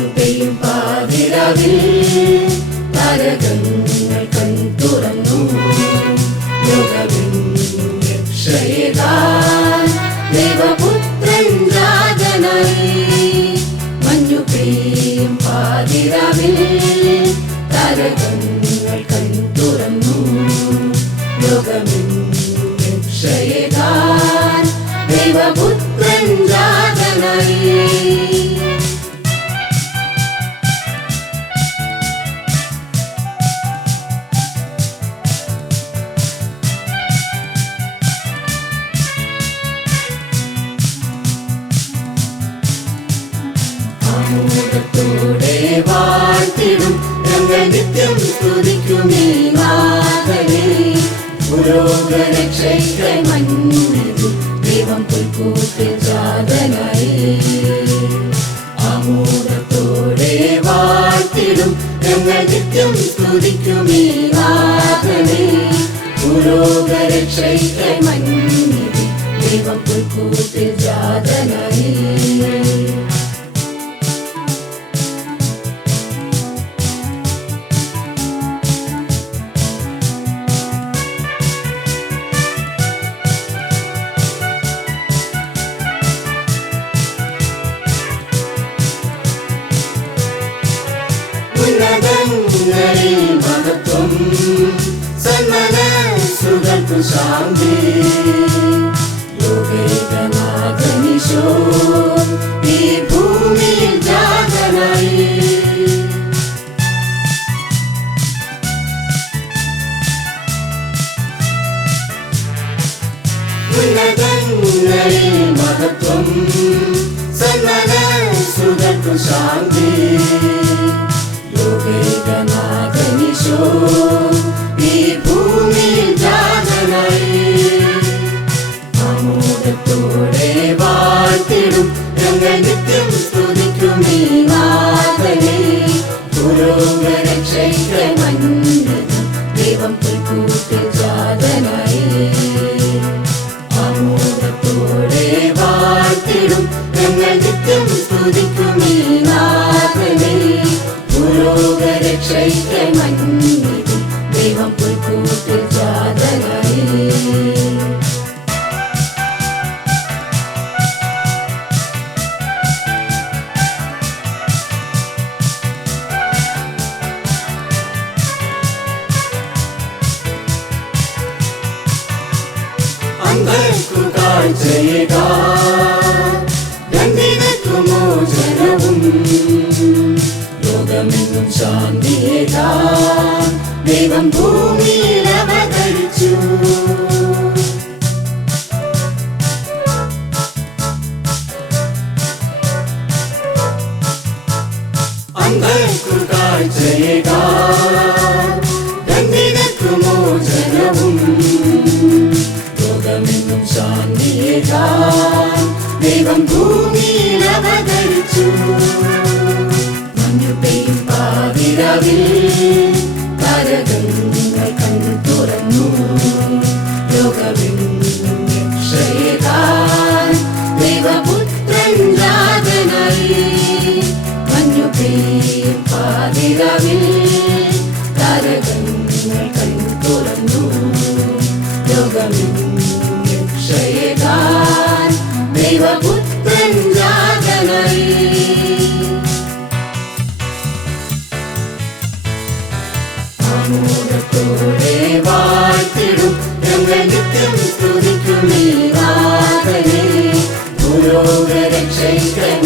മഞ്ഞുപെയ്യും പാതിരാവിൽ താരകങ്ങൾ കൺതുറന്നു. ലോകമെങ്ങും രക്ഷയേകാൻ ദൈവപുത്രൻ ജാതനായി. മഞ്ഞുപെയ്യും പാതിരാവിൽ താരകങ്ങൾ കൺതുറന്നു. ലോകമെങ്ങും രക്ഷയേകാൻ ദൈവപുത്രൻ ജാതനായി. ആമോദത്തോടെ വാഴ്ത്തിടും ഞങ്ങൾ നിത്യം സ്തുതിക്കുമീ നാഥനെ. പുരോഗരക്ഷയ്ക്കായി മണ്ണിൽ ദൈവം പുൽക്കൂട്ടിൽ ജാതനായി. ആമോദത്തോടെ വാഴ്ത്തിടും ഞങ്ങൾ നിത്യം സ്തുതിക്കുമീ നാഥനെ. പുരോഗരക്ഷയ്ക്കായി മണ്ണിൽ ദൈവം പുൽക്കൂട്ടിൽ ജാതനായി. ഉന്നതങ്ങളിൽ മഹത്വം, സന്മനസ്സുകൾക്കു ശാന്തി. ലോകൈകനാഥനീശോ ഈ ഭൂമിയിൽ ജാതനായി. ഉന്നതങ്ങളിൽ മഹത്വം, സന്മനസ്സുകൾക്കു ശാന്തി. ലോകൈകനാഥനീശോ ഈ ഭൂമിയിൽ ജാതനായി. ആമോദത്തോടെ വാഴ്ത്തിടും ഞങ്ങൾ നിത്യം സ്തുതിക്കുമീ നാഥനെ. പുരോഗരക്ഷയ്ക്കായി മണ്ണിൽ ദൈവം പുൽക്കൂട്ടിൽ ജാതനായി. ആമോദത്തോടെ വാഴ്ത്തിടും ഞങ്ങൾ നിത്യം സ്തുതിക്കുമീ നാഥനെ. പുരോഗരക്ഷയ്ക്കായി മണ്ണിൽ ദൈവം പുൽക്കൂട്ടിൽ ജാതനായി. അന്ധർക്കു കാഴ്ചയേകാൻ ബന്ധിതർക്കു മോചനവും. ലോകമെങ്ങും ശാന്തിയേകാൻ ദൈവം ഭൂമിയിൽ അവതരിച്ചു. അന്ധർക്കു കാഴ്ചയേകാൻ ബന്ധിതർക്കു മോചനവും. ലോകമെങ്ങും ശാന്തിയേകാൻ ദൈവം ഭൂമിയിൽ അവതരിച്ചു. മഞ്ഞുപെയ്യും പാതിരാവിൽ താരകങ്ങൾ കൺതുറന്നു. ലോകമെങ്ങും രക്ഷയേകാൻ ദൈവപുത്രൻ ജാതനായി. മഞ്ഞുപെയ്യും പാതിരാവിൽ താരകങ്ങൾ കൺതുറന്നു. ലോകമെങ്ങും രക്ഷയേകാൻ ദൈവപുത്രൻ ജാതനായി. ആമോദത്തോടെ വാഴ്ത്തിടും ഞങ്ങൾ നിത്യം സ്തുതിക്കുമീ നാഥനെ. പുരോഗരക്ഷയ്ക്കായി